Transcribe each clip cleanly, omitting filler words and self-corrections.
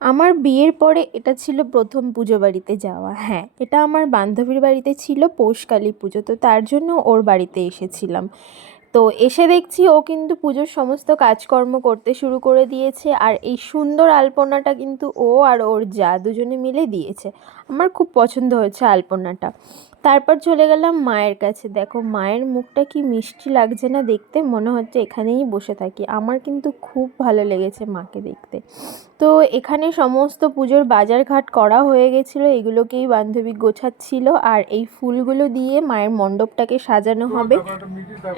আমার বিয়ের পরে এটা ছিল প্রথম পুজো বাড়িতে যাওয়া। হ্যাঁ, এটা আমার বান্ধবীর বাড়িতে ছিল পৌষকালী পুজো, তো তার জন্য ওর বাড়িতে এসেছিলাম। তো এসে দেখছি ও কিন্তু পুজোর সমস্ত কাজকর্ম করতে শুরু করে দিয়েছে, আর এই সুন্দর আলপনাটা কিন্তু ও আর ওর জা দুজনে মিলে দিয়েছে। আমার খুব পছন্দ হয়েছে আলপনাটা। তারপর চলে গেলাম মায়ের কাছে। দেখো মায়ের মুখটা কি মিষ্টি লাগছে না দেখতে, মনে হচ্ছে এখানেই বসে থাকি। আমার কিন্তু খুব ভালো লেগেছে মাকে দেখতে। তো এখানে সমস্ত পুজোর বাজারঘাট করা হয়ে গেছিলো, এগুলোকেই বান্ধবী গোছাচ্ছিল। আর এই ফুলগুলো দিয়ে মায়ের মণ্ডপটাকে সাজানো হবে।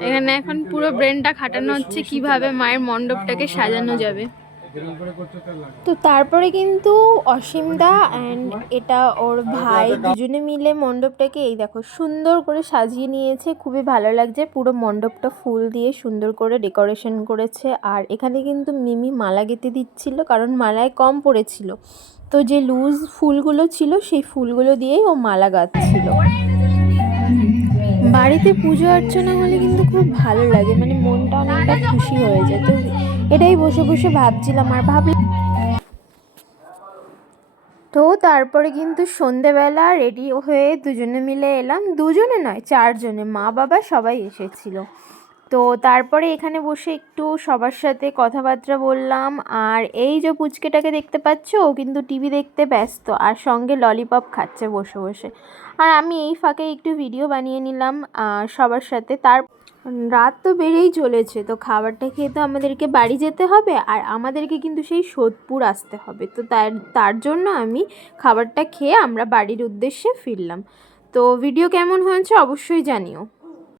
এখানে এখন পুরো ব্রেনটা খাটানো হচ্ছে কিভাবে মায়ের মণ্ডপটাকে সাজানো যাবে। তো তারপরে কিন্তু অসীমদা অ্যান্ড এটা ওর ভাই দুজনে মিলে মণ্ডপটাকে এই দেখো সুন্দর করে সাজিয়ে নিয়েছে। খুবই ভালো লাগছে, পুরো মণ্ডপটা ফুল দিয়ে সুন্দর করে ডেকোরেশন করেছে। আর এখানে কিন্তু মিমি মালা গেঁথে দিচ্ছিল, কারণ মালায় কম পড়েছিল। তো যে লুজ ফুলগুলো ছিল সেই ফুলগুলো দিয়েই ও মালা গাঁথছিল। বাড়িতে পুজো অর্চনা হলে কিন্তু খুব ভালো লাগে, মানে মনটা অনেকটা খুশি হয়ে যায়। তো এটাই বসে বসে ভাবছিলাম আর ভাবলাম। তো তারপরে কিন্তু সন্ধেবেলা রেডি হয়ে দুজনে মিলে এলাম, দুজনে নয় চারজনে, মা বাবা সবাই এসেছিল। তো তারপরে এখানে বসে একটু সবার সাথে কথাবার্তা বললাম। আর এই যে পুচকেটাকে দেখতে পাচ্ছ, ও কিন্তু টিভি দেখতে ব্যস্ত আর সঙ্গে ললিপপ খাচ্ছে বসে বসে। আর আমি এই ফাঁকে একটু ভিডিও বানিয়ে নিলাম সবার সাথে। তার রাত তো বেড়েই চলেছে, তো খাবারটা খেয়ে তো আমাদেরকে বাড়ি যেতে হবে, আর আমাদেরকে কিন্তু সেই সোদপুর আসতে হবে। তো তার জন্য আমি খাবারটা খেয়ে আমরা বাড়ির উদ্দেশ্যে ফিরলাম। তো ভিডিও কেমন হয়েছে অবশ্যই জানিও।